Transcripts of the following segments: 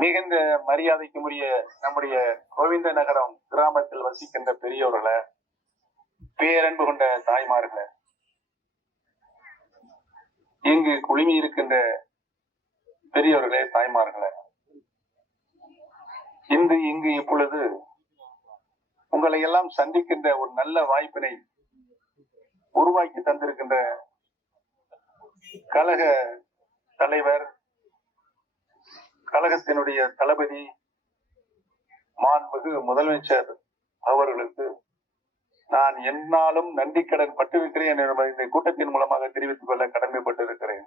மிகுந்த மரியாதைக்குரிய நம்முடைய கோவிந்த நகரம் கிராமத்தில் வசிக்கின்ற பெரியோர்களை, பேரன்பு கொண்ட தாய்மார்களை, இங்கு குழுமி இருக்கின்ற பெரியோர்களே, தாய்மார்களே, இங்கு இப்பொழுது உங்களை எல்லாம் சந்திக்கின்ற ஒரு நல்ல வாய்ப்பினை உருவாக்கி தந்திருக்கின்ற கழக தலைவர், கழகத்தினுடைய தளபதி, மாண்புமிகு முதலமைச்சர் அவர்களுக்கு நான் எந்நாளும் நன்றி கடன் பட்டிருக்கிறேன் என்பதை இந்த கூட்டத்தின் மூலமாக தெரிவித்துக் கொள்ள கடமைப்பட்டிருக்கிறேன்.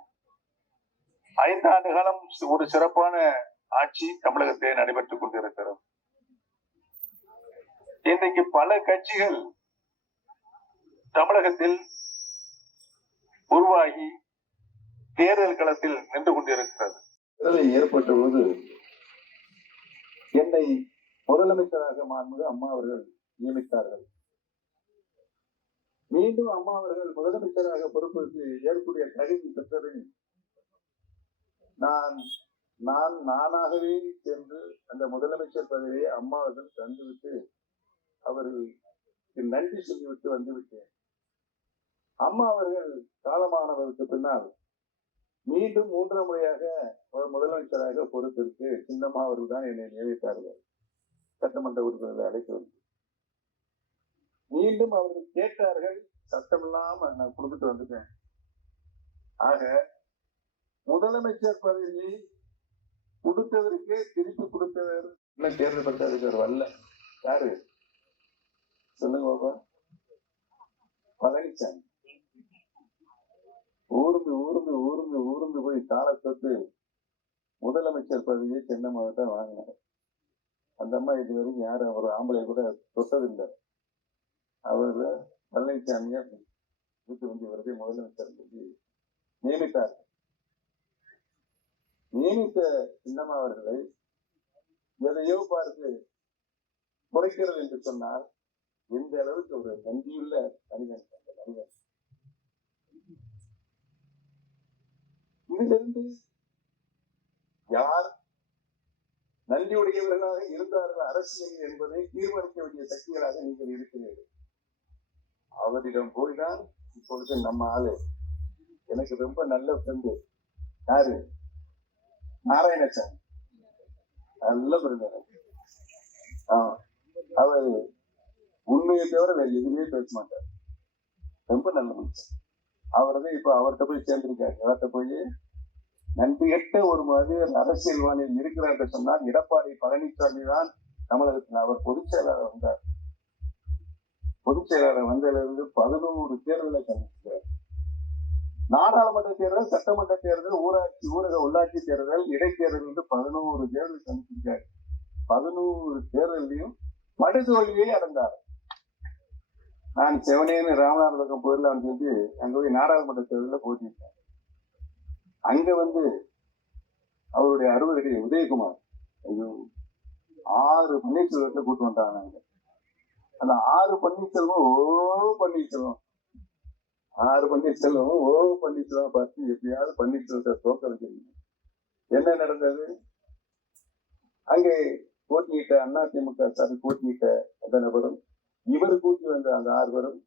5 ஆண்டு காலம் ஒரு சிறப்பான ஆட்சி தமிழகத்திலே நடைபெற்றுக் கொண்டிருக்கிறது. இன்றைக்கு பல கட்சிகள் தமிழகத்தில் உருவாகி தேர்தல் களத்தில் நின்று கொண்டிருக்கிறது. ஏற்பட்ட போது என்னை முதலமைச்சராக மாண்புமிகு அம்மா அவர்கள் நியமித்தார்கள். மீண்டும் அம்மா அவர்கள் முதலமைச்சராக பொறுப்பேற்று ஏற்கக்கூடிய தகுதி பெற்றபின் நானாகவே சென்று அந்த முதலமைச்சர் பதவியை அம்மா அவர்கள் தந்துவிட்டு அவர்களுக்கு நன்றி சொல்லிவிட்டு வந்துவிட்டேன். அம்மா அவர்கள் காலமானதற்கு பின்னால் மீண்டும் 3 முறையாக முதலமைச்சராக பொறுப்பேற்று சின்னம்மா அவர்கள் தான் என்னை நியமித்தார்கள். சட்டமன்ற உறுப்பினர்களை அழைத்து வந்து மீண்டும் அவர்கள் கேட்டார்கள். சட்டம் இல்லாம நான் கொடுத்துட்டு வந்துட்டேன். ஆக முதலமைச்சர் பதவியை கொடுத்தவருக்கே திருப்பி கொடுத்தவர் இன்னும் தேர்தல் பட்டாதிகாரி வரல. யாரு சொல்லுங்க பாப்பா? பழனிசாமி. ஊர்ந்து போய் காலை தொட்டு முதலமைச்சர் பதவியை சின்னமாக தான் வாங்கினார். அந்த அம்மா இது வரைக்கும் யாரும் ஒரு ஆம்பளை கூட தொட்டதில்லை. அவர் பழனிசாமியா வீட்டு வந்து இவரே முதலமைச்சர் நியமித்தார். நியமித்த சின்னம்மா அவர்களை எதையோ பார்த்து குறைக்கிறது என்று சொன்னால் எந்த அளவுக்கு ஒரு நன்றியுள்ள மனிதன். இதிலிருந்து யார் நன்றியுடையவர்களாக இருந்தார்கள் அரசியல் என்பதை தீர்மானிக்க வேண்டிய சக்திகளாக நீங்கள் இருக்கிறீர்கள். அவரிடம் போய்தான் இப்பொழுது நம்ம ஆளு எனக்கு ரொம்ப நல்ல ஃப்ரெண்டு யாரு? நாராயணசாமி. நல்ல ஃப்ரெண்டு. அவர் உண்மையை தவிர வேற எதுவுமே பேச மாட்டார். ரொம்ப நல்ல மனுஷன். அவர்தான் இப்ப அவர்கிட்ட போய் சேர்ந்திருக்காரு. அவர்கிட்ட போய் நன்றி கட்ட ஒரு அரசியல்வாதியில் இருக்கிறார் என்று சொன்னால் எடப்பாடி பழனிசாமி தான் தமிழகத்தில். அவர் பொதுச் செயலாளர் வந்தார். பொதுச் செயலாளர் வந்ததிலிருந்து 11 தேர்தலை சந்திக்கிறார். நாடாளுமன்ற தேர்தல், சட்டமன்ற தேர்தல், ஊராட்சி ஊரக உள்ளாட்சி தேர்தல், இடைத்தேர்தல் என்று 11 தேர்தல் சந்திச்சிருக்காரு. 11 தேர்தலையும் படுதோல்வியை அடைந்தார். நான் செவனேன்னு ராமநாதபுரம் போயிடலாம்னு சொல்லி அங்க போய் நாடாளுமன்ற தேர்தலில் போட்டிருக்கேன். அங்க வந்து அவருடைய அறுவடை உதயகுமார் 6 பன்னீர்செல்வத்தை கூட்டு வந்தாங்க. அந்த 6 பன்னீர்செல்வம் பார்த்து எப்படியாவது பன்னீர்செல்வத்தை தோக்க வைக்கிறீங்க. என்ன நடந்தது? அங்கே போட்டியிட்ட அதிமுக சார்பில் போட்டியிட்ட அந்த நபரும் இவர் கூட்டி வந்த அந்த 6 பேரும்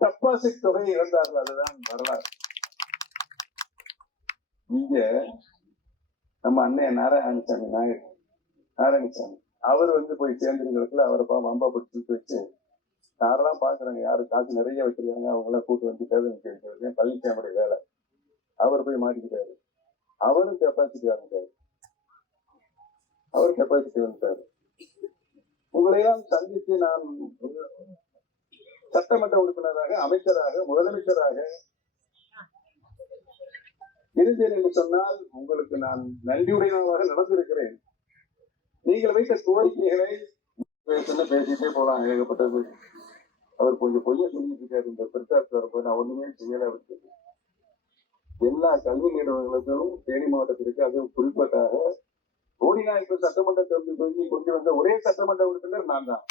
டெபாசிட் தொகையை இழந்தார்கள். அதுதான் வரலாறு. இங்க நம்ம அண்ணன் நாராயணசாமி அவர் வந்து போய் சேர்ந்திருக்கிறதுல அவரை வம்பா பிடிச்சி வச்சு யாரெல்லாம் பாக்குறாங்க, யாரு காசு நிறைய வச்சிருக்காங்க அவங்க எல்லாம் கூட்டு வந்து தேர்தல் கேட்கிறது பழனிசாமியுடைய வேலை. அவர் போய் மாட்டிக்கிட்டாரு. அவரும் கெப்பாசிட்டி வந்துட்டாரு. உங்களையெல்லாம் சந்தித்து நான் சட்டமன்ற உறுப்பினராக, அமைச்சராக, முதலமைச்சராக இருந்தேன் என்று சொன்னால் உங்களுக்கு நான் நன்றியுடையவனாக நடந்திருக்கிறேன். நீங்கள் வைத்த கோரிக்கைகளை பேசிட்டே போலாம். ஏகப்பட்டது. அவர் கொஞ்சம் பொய்ய சொல்லிட்டு இருக்காரு. இந்த பிரச்சாரத்தில் போய் நான் ஒண்ணுமே செய்யல. வச்சது எல்லா கல்வி நிறுவனங்களுக்கும் தேனி மாவட்டத்திற்கு, அது குறிப்பாக கோடிநாயக்க சட்டமன்ற தொகுதி கொண்டு வந்த ஒரே சட்டமன்ற உறுப்பினர் நான் தான்.